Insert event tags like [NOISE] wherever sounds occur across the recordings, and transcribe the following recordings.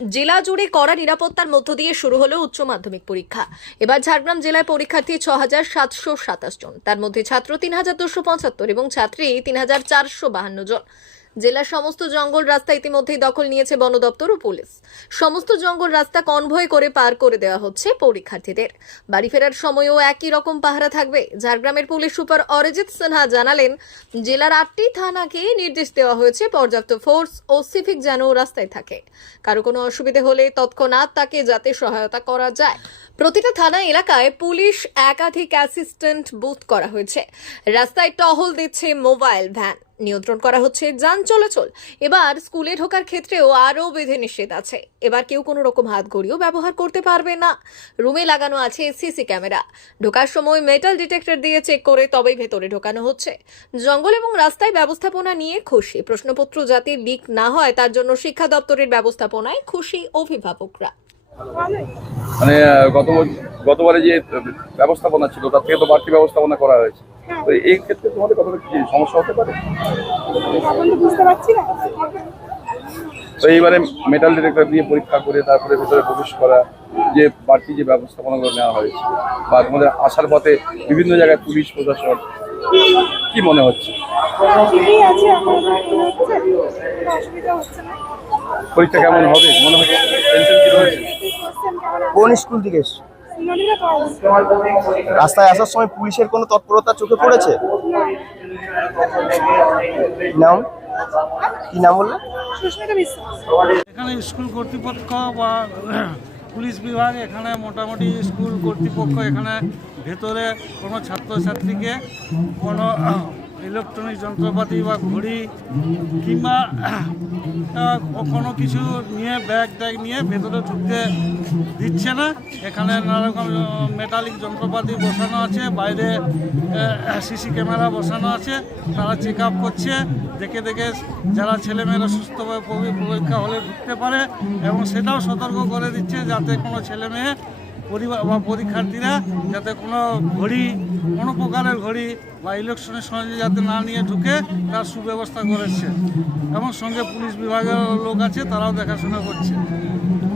জেলা জুড়ে কড়া নিরাপত্তার মধ্য দিয়ে শুরু হলো উচ্চ মাধ্যমিক পরীক্ষা। এবার ঝাড়গ্রাম জেলায় পরীক্ষার্থী ছ হাজার সাতশো সাতাশ জন। তার মধ্যে ছাত্র তিন হাজার দুশো পঁচাত্তর এবং ছাত্রী তিন হাজার চারশো বাহান্ন জন। জেলার সমস্ত জঙ্গল রাস্তা ইতিমধ্যেই দখল নিয়েছে বন দপ্তর ও পুলিশ। সমস্ত জঙ্গল রাস্তা কনভয় করে পার করে দেওয়া হচ্ছে পরীক্ষার্থীদের। বাড়ি ফেরার সময়ও একই রকম পাহারা থাকবে। ঝাড়গ্রামের পুলিশ সুপার অরিজিৎ সিনহা জানালেন, জেলার আটটি থানাকে নির্দেশ দেওয়া হয়েছে পর্যাপ্ত ফোর্স ও সিভিক যেন রাস্তায় থাকে। কারও কোনো অসুবিধে হলে তৎক্ষণাৎ তাকে যাতে সহায়তা করা যায়। প্রতিটা থানা এলাকায় পুলিশ একাধিক অ্যাসিস্ট্যান্ট বুথ করা হয়েছে। রাস্তায় টহল দিচ্ছে মোবাইল ভ্যান নিয়ন্ত্রণ করা হচ্ছে যান চলাচল। এবার স্কুলে ঢোকার ক্ষেত্রেও আরও বিধিনিষেধ আছে। এবার কেউ কোনো রকম হাত ঘড়িও ব্যবহার করতে পারবে না। রুমে লাগানো আছে সিসি ক্যামেরা। ঢোকার সময় মেটাল ডিটেক্টর দিয়ে চেক করে তবেই ভেতরে ঢোকানো হচ্ছে। জঙ্গল এবং রাস্তায় ব্যবস্থাপনা নিয়ে খুশি। প্রশ্নপত্র যাতে লিক না হয়, তার জন্য শিক্ষা দপ্তরের ব্যবস্থাপনায় খুশি অভিভাবকরা। মানে গত গতবারে যে ব্যবস্থাপনা ছিল তার থেকে তো বাড়তি ব্যবস্থাপনা করা হয়েছে। তো এই ক্ষেত্রে তোমাদের কতটা কি সমস্যা হতে পারে? তো বুঝতে পারছি না। তো এইবারে মেটাল ডিটেক্টর দিয়ে পরীক্ষা করে তারপরে ভেতরে প্রবেশ করা যে বাড়তি যে ব্যবস্থাপনাগুলো নেওয়া হয়েছে বা তোমাদের আসার পথে বিভিন্ন জায়গায় পুলিশ প্রশাসন কি মনে হচ্ছে? পরীক্ষা কেমন হবে? মনে হচ্ছে টেনশন কি রয়েছে কোন স্কুল থেকে এসছো? রাস্তায় আসার সময় পুলিশের কোনো তৎপরতা চোখে পড়েছে? নাম? কি নাম বললে? এখানে স্কুল কর্তৃপক্ষ বা [CLEARS THROAT] পুলিশ বিভাগ এখানে মোটামুটি স্কুল কর্তৃপক্ষ এখানে ভেতরে কোনো ছাত্রছাত্রীকে কোনো ইলেকট্রনিক যন্ত্রপাতি বা ঘড়ি কিংবা কোনো কিছু নিয়ে, ব্যাগ ট্যাগ নিয়ে ভেতরে ঢুকতে দিচ্ছে না। এখানে নানারকম মেটালিক যন্ত্রপাতি বসানো আছে, বাইরে সিসি ক্যামেরা বসানো আছে, তারা চেক আপ করছে, দেখে দেখে যারা ছেলেমেয়েরা সুস্থভাবে পরি- পরীক্ষা হলে ঢুকতে পারে এবং সেটাও সতর্ক করে দিচ্ছে যাতে কোনো ছেলে মেয়ে পরিবার বা পরীক্ষার্থীরা যাতে কোনো ঘড়ি কোনো প্রকারের ঘড়ি বা ইলেকশনের সরঞ্জাম যাতে না নিয়ে ঢুকে তার সুব্যবস্থা করেছে। এবং সঙ্গে পুলিশ বিভাগের লোক আছে তারাও দেখাশোনা করছে।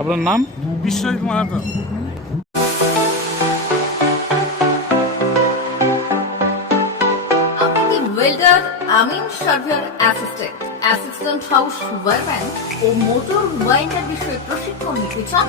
আপনার নাম? বিশ্বজিৎ মাহাতো। আপনি ওয়েল্ডার আমিন surveyor assistant assistant house wireman ও মোটর ওয়াইন্ডার বিষয়ে প্রশিক্ষণ নিতে চান?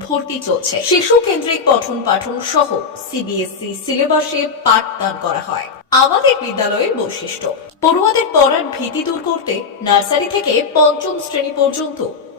ভর্তি চলছে। শিশু কেন্দ্রিক পঠন পাঠন সহ সিলেবাসে পাঠদান করা হয়। আমাদের বিদ্যালয়ের বৈশিষ্ট্য। পড়ুয়াদের পড়ার ভীতি দূর করতে নার্সারি থেকে পঞ্চম শ্রেণি পর্যন্ত